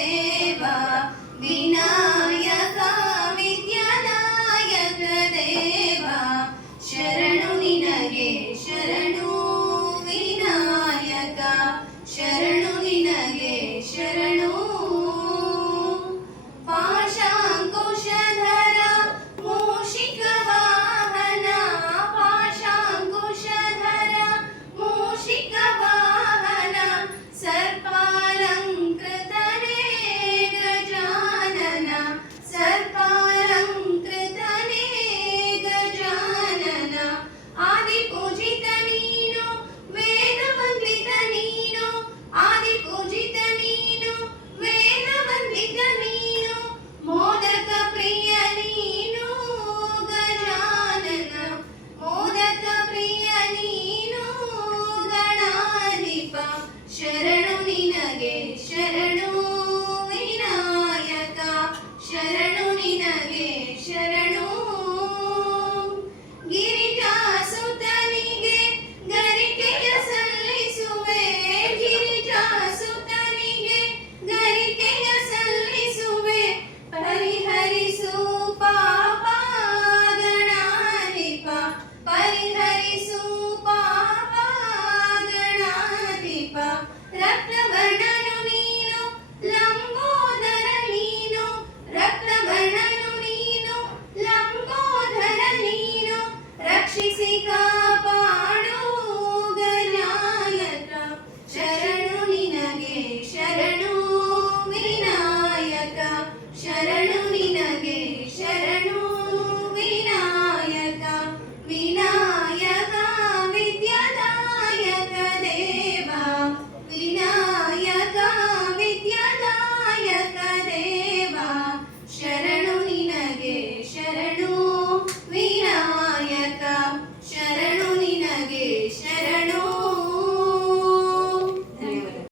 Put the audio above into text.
Shiva. Hari Hari सुपापा गणाधिपा Ratna